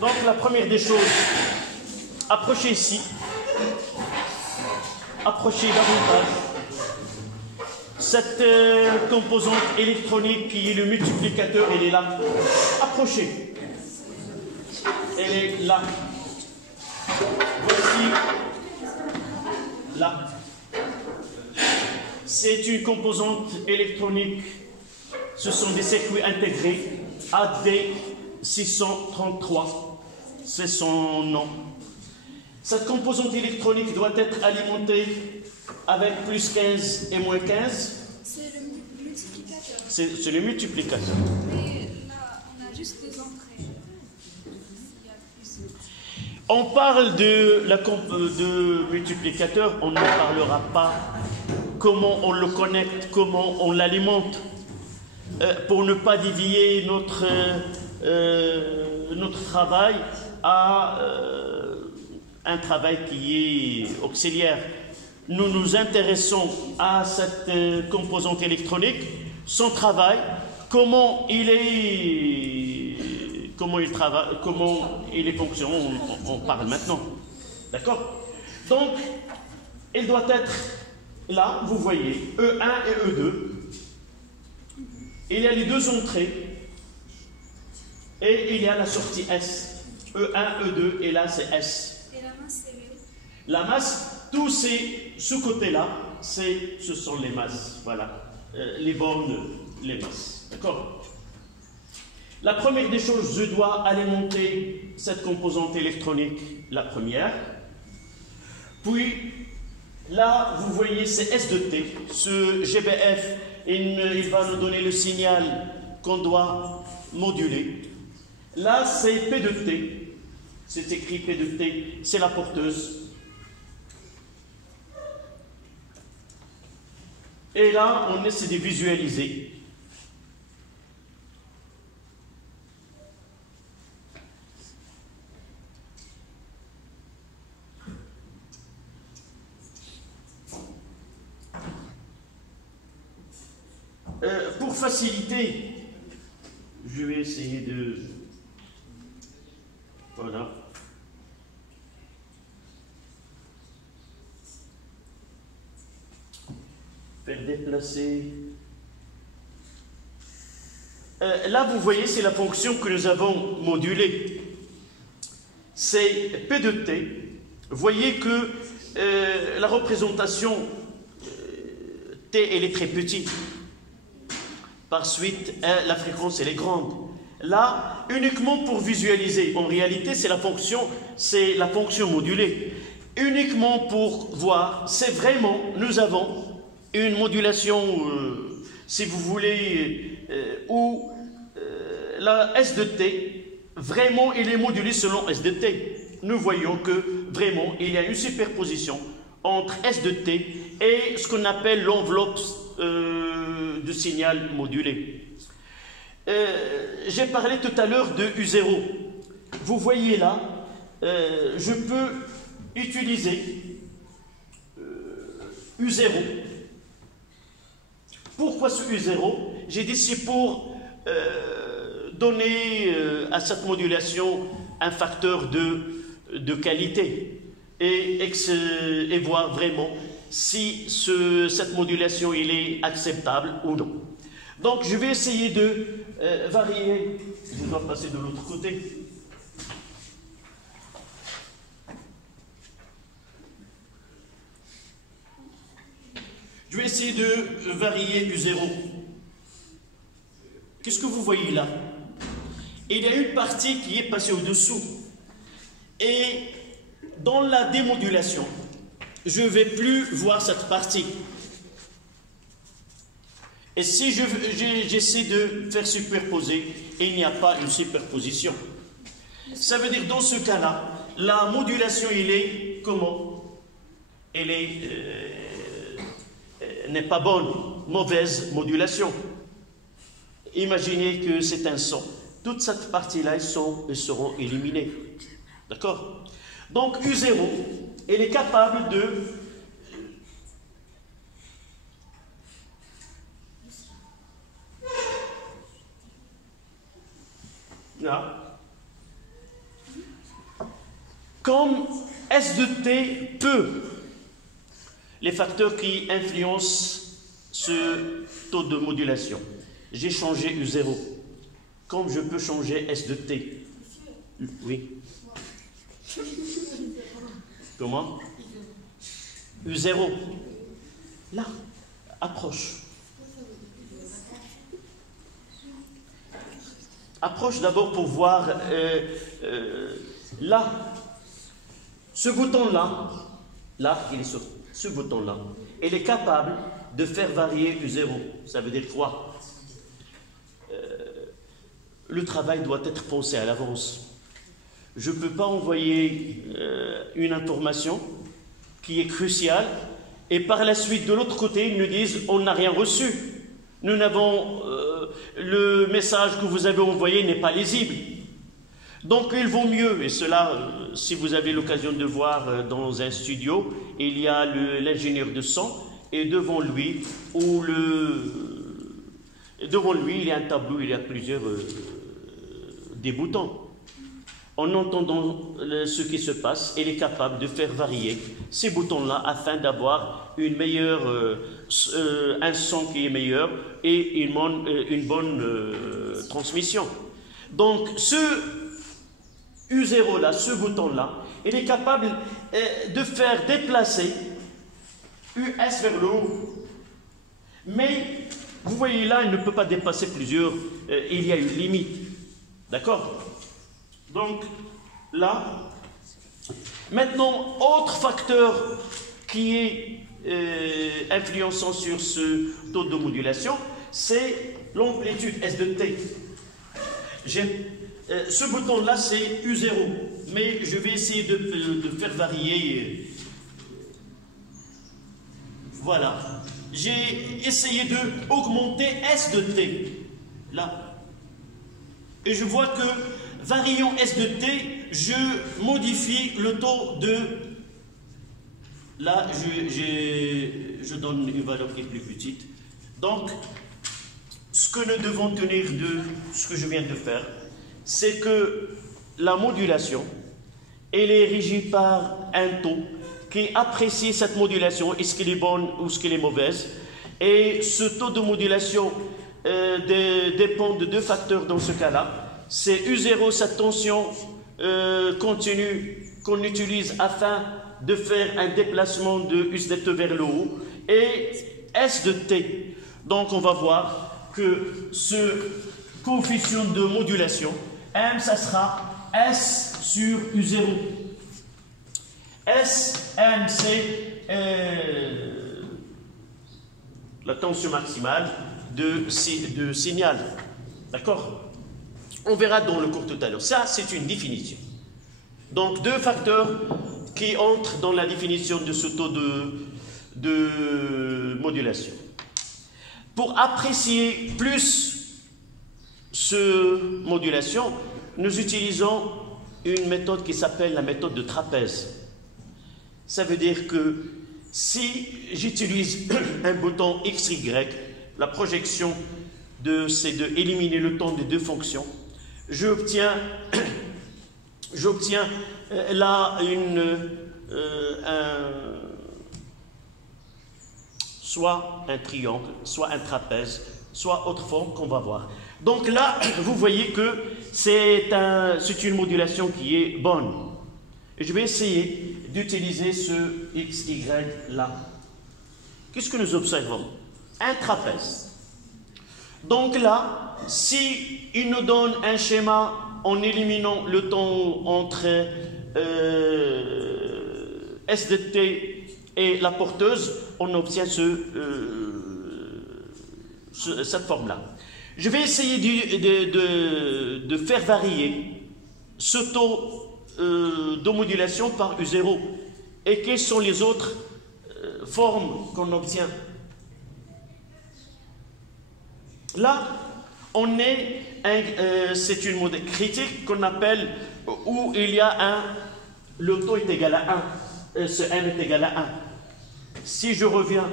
Donc la première des choses, approchez ici. Approchez davantage. Cette composante électronique qui est le multiplicateur, elle est là. Approchez. Elle est là. Voici. Là. C'est une composante électronique. Ce sont des circuits intégrés. AD633. C'est son nom. Cette composante électronique doit être alimentée avec plus 15 et moins 15. C'est le multiplicateur. C'est le multiplicateur. Mais là, on a juste deux entrées. Il y a plus. On parle de multiplicateur, on ne parlera pas comment on le connecte, comment on l'alimente, pour ne pas dévier notre travail à un travail qui est auxiliaire. Nous nous intéressons à cette composante électronique, son travail, comment il travaille, comment il est fonctionnant, on parle maintenant. D'accord? Donc, il doit être là, vous voyez, E1 et E2. Il y a les deux entrées et il y a la sortie S. E1, E2 et là c'est S. Et la masse, c'est V. La masse, tous ce côté-là, ce sont les masses. Voilà. Les bornes, les masses. D'accord? La première des choses, je dois alimenter cette composante électronique, la première. Puis, là, vous voyez, c'est S de T. Ce GBF, il va nous donner le signal qu'on doit moduler. Là, c'est P de T. C'est écrit P de T, c'est la porteuse. Et là, on essaie de visualiser. Pour faciliter, je vais essayer de... Voilà. Faire déplacer. Là, vous voyez, c'est la fonction que nous avons modulée. C'est P de T. Vous voyez que la représentation T, elle est très petite. Par suite, la fréquence, elle est grande. Là, uniquement pour visualiser. En réalité, c'est la fonction modulée. Uniquement pour voir, c'est vraiment, nous avons une modulation, si vous voulez, où la S de T, vraiment, il est modulé selon S de T. Nous voyons que, vraiment, il y a une superposition entre S de T et ce qu'on appelle l'enveloppe de signal modulé. J'ai parlé tout à l'heure de U0. Vous voyez là, je peux utiliser U0. Pourquoi ce U0? J'ai dit c'est pour donner à cette modulation un facteur de qualité et voir vraiment si cette modulation il est acceptable ou non. Donc je vais essayer de varier. Je dois passer de l'autre côté. Je vais essayer de varier U0. Qu'est-ce que vous voyez là? Il y a une partie qui est passée au-dessous. Et dans la démodulation, je ne vais plus voir cette partie. Et si j'essaie de faire superposer, il n'y a pas une superposition. Ça veut dire dans ce cas-là, la modulation, elle est comment? Elle n'est pas bonne, mauvaise modulation. Imaginez que c'est un son. Toute cette partie-là, elles seront éliminées. D'accord? Donc U0, elle est capable de... Là. comme S de T peut, les facteurs qui influencent ce taux de modulation. J'ai changé U0. Comme je peux changer S de T? Oui. Comment? U0. Là, approche. Approche d'abord pour voir là, ce bouton-là, là, il est sur ce bouton-là, il est capable de faire varier U0. Ça veut dire quoi? Le travail doit être pensé à l'avance. Je ne peux pas envoyer une information qui est cruciale et par la suite, de l'autre côté, ils nous disent on n'a rien reçu. Nous n'avons le message que vous avez envoyé n'est pas lisible. Donc il vaut mieux, et cela, si vous avez l'occasion de voir dans un studio, il y a l'ingénieur de son, et devant lui, il y a un tableau, il y a plusieurs des boutons. En entendant ce qui se passe, il est capable de faire varier ces boutons-là afin d'avoir une meilleure, un son qui est meilleur et une bonne transmission. Donc ce U0-là, ce bouton-là, il est capable de faire déplacer US vers le haut. Mais vous voyez là, il ne peut pas dépasser plusieurs, il y a une limite. D'accord? Donc, là, maintenant, autre facteur qui est influençant sur ce taux de modulation, c'est l'amplitude S de T. Ce bouton-là, c'est U0, mais je vais essayer de faire varier. Voilà. J'ai essayé d'augmenter S de T, là. Et je vois que, variant S de T, je modifie le taux de... Là, je donne une valeur qui est plus petite. Donc, ce que nous devons tenir de ce que je viens de faire, c'est que la modulation, elle est régie par un taux qui apprécie cette modulation, est-ce qu'elle est bonne ou est-ce qu'elle est mauvaise. Et ce taux de modulation dépend de deux facteurs dans ce cas-là. C'est U0, cette tension continue qu'on utilise afin de faire un déplacement de US de T vers le haut, et S de T. Donc on va voir que ce coefficient de modulation, M, ça sera S sur U0. S, M, c'est la tension maximale de signal. D'accord? On verra dans le cours tout à l'heure. Ça, c'est une définition. Donc, deux facteurs qui entrent dans la définition de ce taux de modulation. Pour apprécier plus cette modulation, nous utilisons une méthode qui s'appelle la méthode de trapèze. Ça veut dire que si j'utilise un bouton X, Y, la projection c'est d'éliminer le temps des deux fonctions, j'obtiens là soit un triangle, soit un trapèze, soit autre forme qu'on va voir. Donc là, vous voyez que c'est une modulation qui est bonne. Et je vais essayer d'utiliser ce X, Y là. Qu'est-ce que nous observons? Un trapèze. Donc là, si il nous donne un schéma en éliminant le temps entre S de T et la porteuse, on obtient cette forme-là. Je vais essayer de faire varier ce taux de modulation par U0. Et quelles sont les autres formes qu'on obtient? Là, c'est une mode critique qu'on appelle, où il y a le taux est égal à 1, ce n est égal à 1. Si je reviens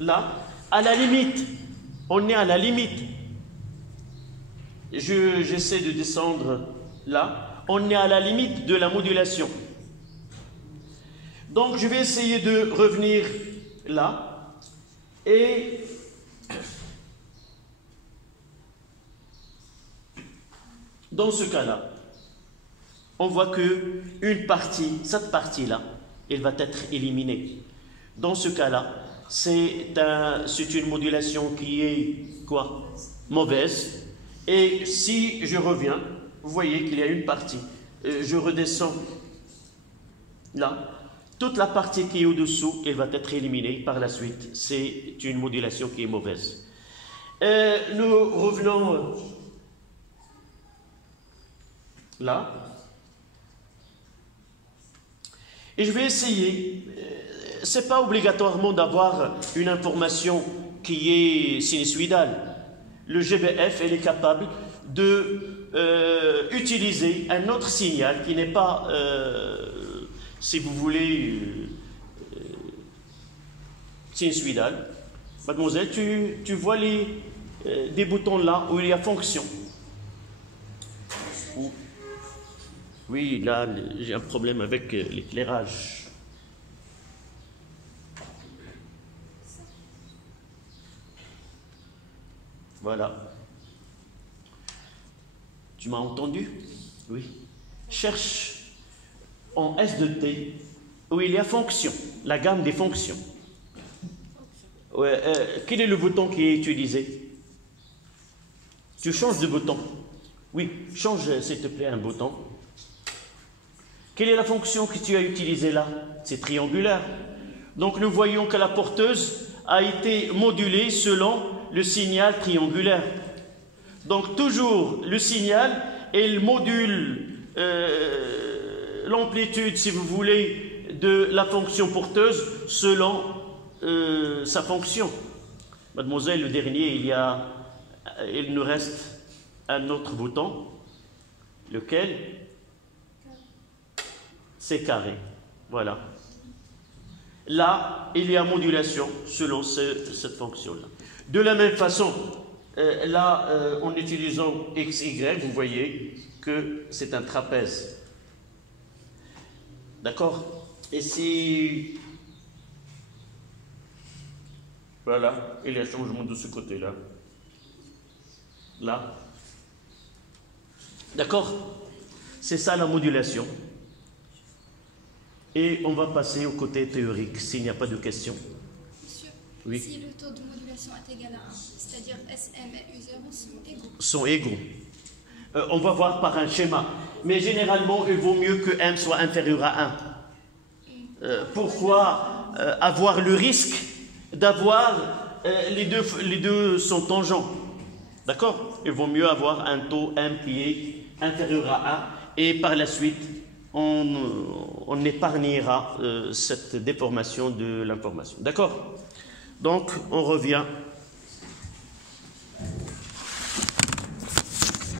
là, à la limite, on est à la limite. J'essaie de descendre là, on est à la limite de la modulation. Donc je vais essayer de revenir là et dans ce cas-là, on voit que une partie, cette partie-là, elle va être éliminée. Dans ce cas-là, c'est une modulation qui est quoi? Mauvaise. Et si je reviens, vous voyez qu'il y a une partie. Je redescends là. Toute la partie qui est au-dessous, elle va être éliminée par la suite. C'est une modulation qui est mauvaise. Nous revenons là. Et je vais essayer. Ce n'est pas obligatoirement d'avoir une information qui est sinusoïdale. Le GBF, elle est capable de utiliser un autre signal qui n'est pas, si vous voulez, sinusoïdal. Mademoiselle, tu vois des boutons là où il y a fonction. Oui, là, j'ai un problème avec l'éclairage. Voilà. Tu m'as entendu? Oui. Cherche en S de T où il y a fonction, la gamme des fonctions. Ouais, quel est le bouton qui est utilisé? Tu changes de bouton. Oui, change s'il te plaît un bouton. Quelle est la fonction que tu as utilisée là? C'est triangulaire. Donc nous voyons que la porteuse a été modulée selon le signal triangulaire. Donc toujours le signal, elle module l'amplitude, si vous voulez, de la fonction porteuse selon sa fonction. Mademoiselle, le dernier, il nous reste un autre bouton, lequel? C'est carré. Voilà. Là, il y a modulation selon cette fonction-là. De la même façon, là, en utilisant x, y, vous voyez que c'est un trapèze. D'accord? Et si... Voilà, il y a un changement de ce côté-là. Là. D'accord? C'est ça la modulation. Et on va passer au côté théorique, s'il n'y a pas de questions. Monsieur, oui. Si le taux de modulation est égal à 1, c'est-à-dire SM et U0 sont égaux. Sont égaux. On va voir par un schéma. Mais généralement, il vaut mieux que M soit inférieur à 1. Pourquoi avoir le risque d'avoir les deux sont tangents? D'accord? Il vaut mieux avoir un taux M qui est inférieur à 1 et par la suite, on épargnera cette déformation de l'information. D'accord? Donc, on revient